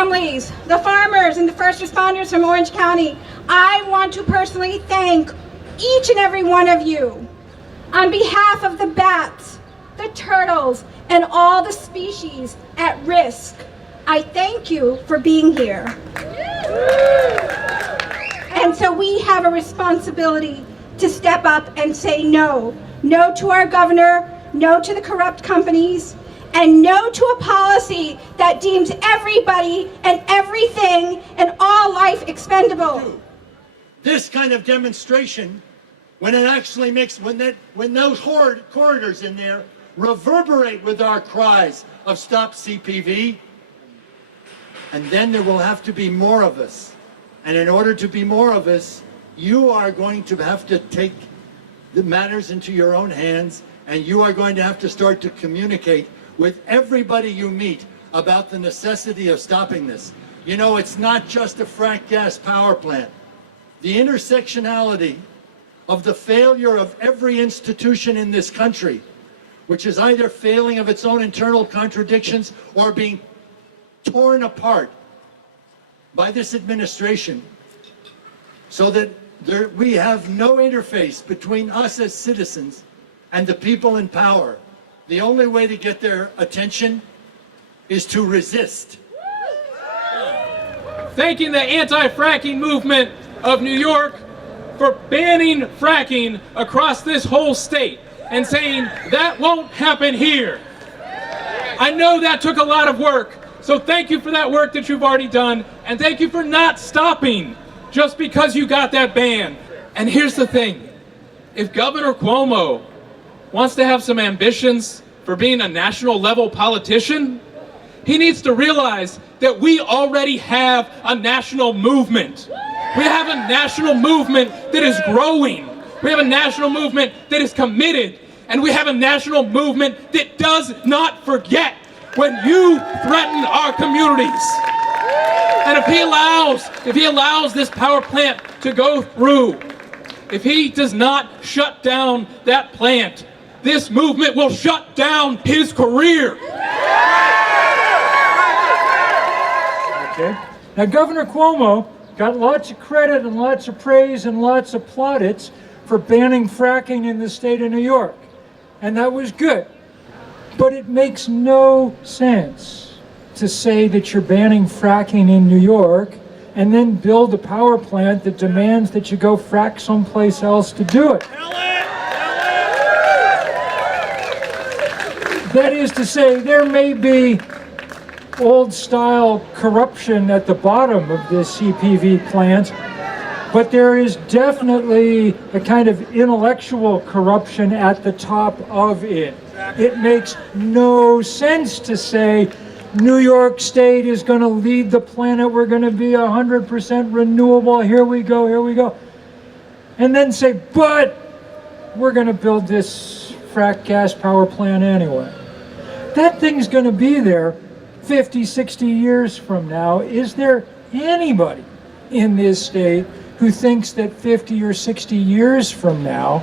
families, the farmers, and the first responders from Orange County, I want to personally thank each and every one of you. On behalf of the bats, the turtles, and all the species at risk, I thank you for being here. And so we have a responsibility to step up and say no. No to our governor, no to the corrupt companies, and no to a policy that deems everybody and everything and all life expendable. This kind of demonstration, when it actually makes, when those corridors in there reverberate with our cries of stop CPV, and then there will have to be more of us. And in order to be more of us, you are going to have to take the matters into your own hands, and you are going to have to start to communicate with everybody you meet about the necessity of stopping this. You know, it's not just a frack gas power plant. The intersectionality of the failure of every institution in this country, which is either failing of its own internal contradictions or being torn apart by this administration, so that we have no interface between us as citizens and the people in power. The only way to get their attention is to resist. Thanking the anti-fracking movement of New York for banning fracking across this whole state and saying that won't happen here. I know that took a lot of work, so thank you for that work that you've already done, and thank you for not stopping just because you got that ban. And here's the thing, if Governor Cuomo wants to have some ambitions for being a national level politician, he needs to realize that we already have a national movement. We have a national movement that is growing. We have a national movement that is committed. And we have a national movement that does not forget when you threaten our communities. And if he allows this power plant to go through, if he does not shut down that plant, this movement will shut down his career. Okay. Now, Governor Cuomo got lots of credit and lots of praise and lots of plaudits for banning fracking in the state of New York. And that was good. But it makes no sense to say that you're banning fracking in New York and then build a power plant that demands that you go frack someplace else to do it. That is to say, there may be old-style corruption at the bottom of this CPV plant, but there is definitely a kind of intellectual corruption at the top of it. It makes no sense to say New York State is going to lead the planet, we're going to be 100% renewable, here we go, and then say, but we're going to build this frack gas power plant anyway. That thing's going to be there 50, 60 years from now. Is there anybody in this state who thinks that 50 or 60 years from now,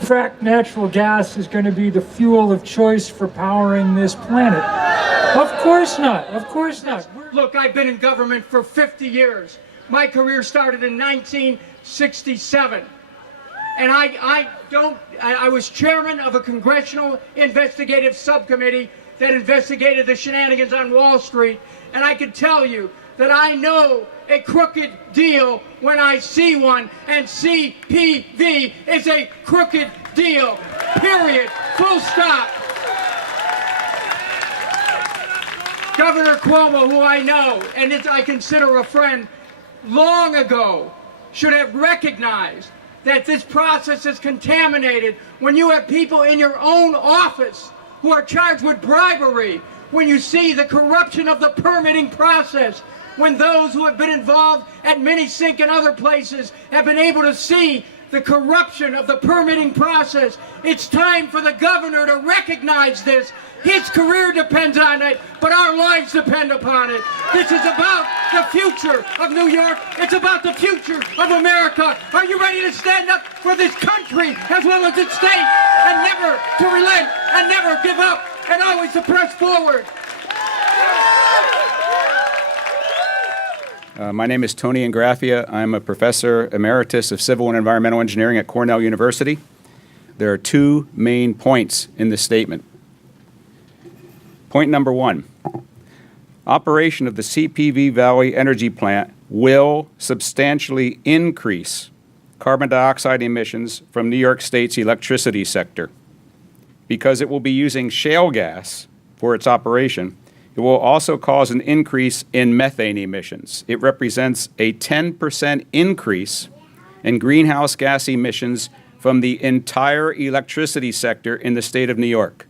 fracked natural gas is going to be the fuel of choice for powering this planet? Of course not. Of course not. Look, I've been in government for 50 years. My career started in 1967. And I was chairman of a congressional investigative subcommittee that investigated the shenanigans on Wall Street. And I can tell you that I know a crooked deal when I see one, and CPV is a crooked deal, period, full stop. Governor Cuomo, who I know, and I consider a friend, long ago should have recognized that this process is contaminated when you have people in your own office who are charged with bribery, when you see the corruption of the permitting process, when those who have been involved at Minisink and other places have been able to see the corruption of the permitting process. It's time for the governor to recognize this. His career depends on it, but our lives depend upon it. This is about the future of New York. It's about the future of America. Are you ready to stand up for this country as well as its state, and never to relent, and never give up, and always to press forward? My name is Tony Ingraf. I'm a professor emeritus of civil and environmental engineering at Cornell University. There are two main points in this statement. Point number one, operation of the CPV Valley Energy Plant will substantially increase carbon dioxide emissions from New York State's electricity sector. Because it will be using shale gas for its operation, it will also cause an increase in methane emissions. It represents a 10% increase in greenhouse gas emissions from the entire electricity sector in the state of New York.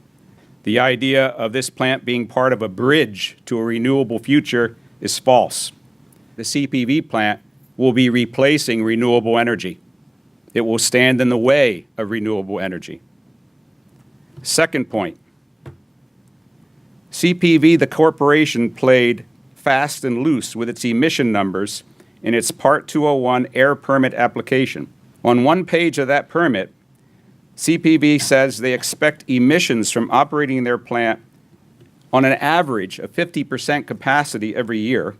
The idea of this plant being part of a bridge to a renewable future is false. The CPV plant will be replacing renewable energy. It will stand in the way of renewable energy. Second point, CPV, the corporation, played fast and loose with its emission numbers in its Part 201 air permit application. On one page of that permit, CPV says they expect emissions from operating their plant on an average of 50% capacity every year,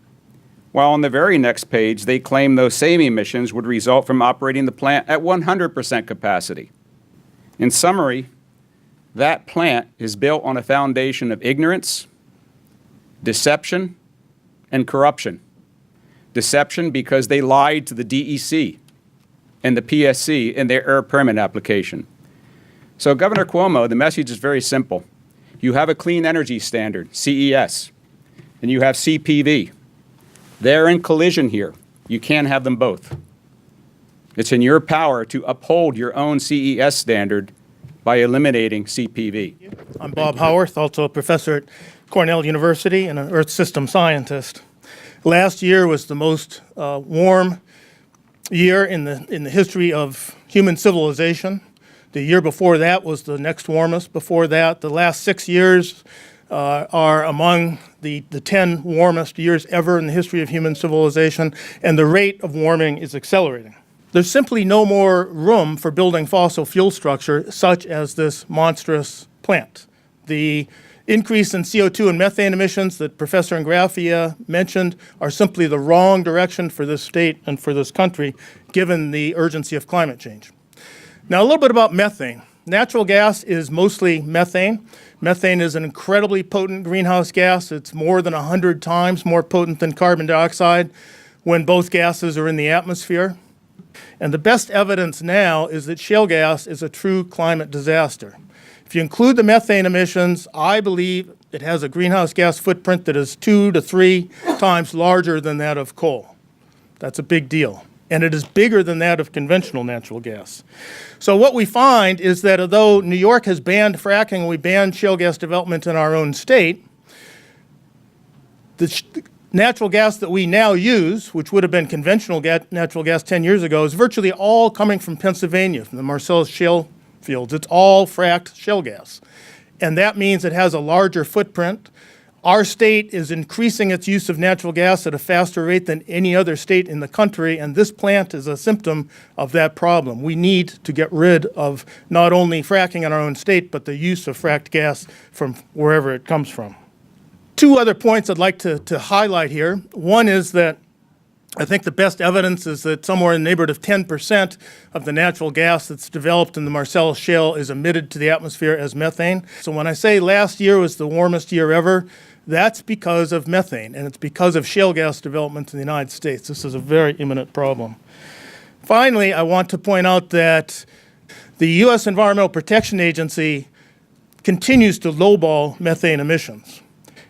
while on the very next page they claim those same emissions would result from operating the plant at 100% capacity. In summary, that plant is built on a foundation of ignorance, deception, and corruption. Deception because they lied to the DEC and the PSC in their air permit application. So Governor Cuomo, the message is very simple. You have a clean energy standard, CES, and you have CPV. They're in collision here. You can't have them both. It's in your power to uphold your own CES standard by eliminating CPV. I'm Bob Howarth, also a professor at Cornell University and an Earth system scientist. Last year was the most warm year in the history of human civilization. The year before that was the next warmest. Before that, the last 6 years are among the 10 warmest years ever in the history of human civilization, and the rate of warming is accelerating. There's simply no more room for building fossil fuel structure such as this monstrous plant. The increase in CO2 and methane emissions that Professor Ingraf mentioned are simply the wrong direction for this state and for this country, given the urgency of climate change. Now, a little bit about methane. Natural gas is mostly methane. Methane is an incredibly potent greenhouse gas. It's more than 100 times more potent than carbon dioxide when both gases are in the atmosphere. And the best evidence now is that shale gas is a true climate disaster. If you include the methane emissions, I believe it has a greenhouse gas footprint that is 2 to 3 times larger than that of coal. That's a big deal. And it is bigger than that of conventional natural gas. So what we find is that although New York has banned fracking, we banned shale gas development in our own state, the natural gas that we now use, which would have been conventional natural gas 10 years ago, is virtually all coming from Pennsylvania, from the Marcellus shale fields. It's all fracked shale gas. And that means it has a larger footprint. Our state is increasing its use of natural gas at a faster rate than any other state in the country, and this plant is a symptom of that problem. We need to get rid of not only fracking in our own state, but the use of fracked gas from wherever it comes from. Two other points I'd like to highlight here. One is that I think the best evidence is that somewhere in the neighborhood of 10% of the natural gas that's developed in the Marcellus Shale is emitted to the atmosphere as methane. So when I say last year was the warmest year ever, that's because of methane, and it's because of shale gas development in the United States. This is a very imminent problem. Finally, I want to point out that the U.S. Environmental Protection Agency continues to lowball methane emissions.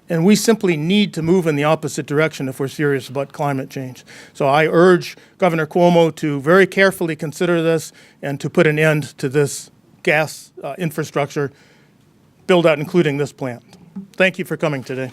And we simply need to move in the opposite direction if we're serious about climate change. So I urge Governor Cuomo to very carefully consider this and to put an end to this gas infrastructure build-out, including this plant. Thank you for coming today.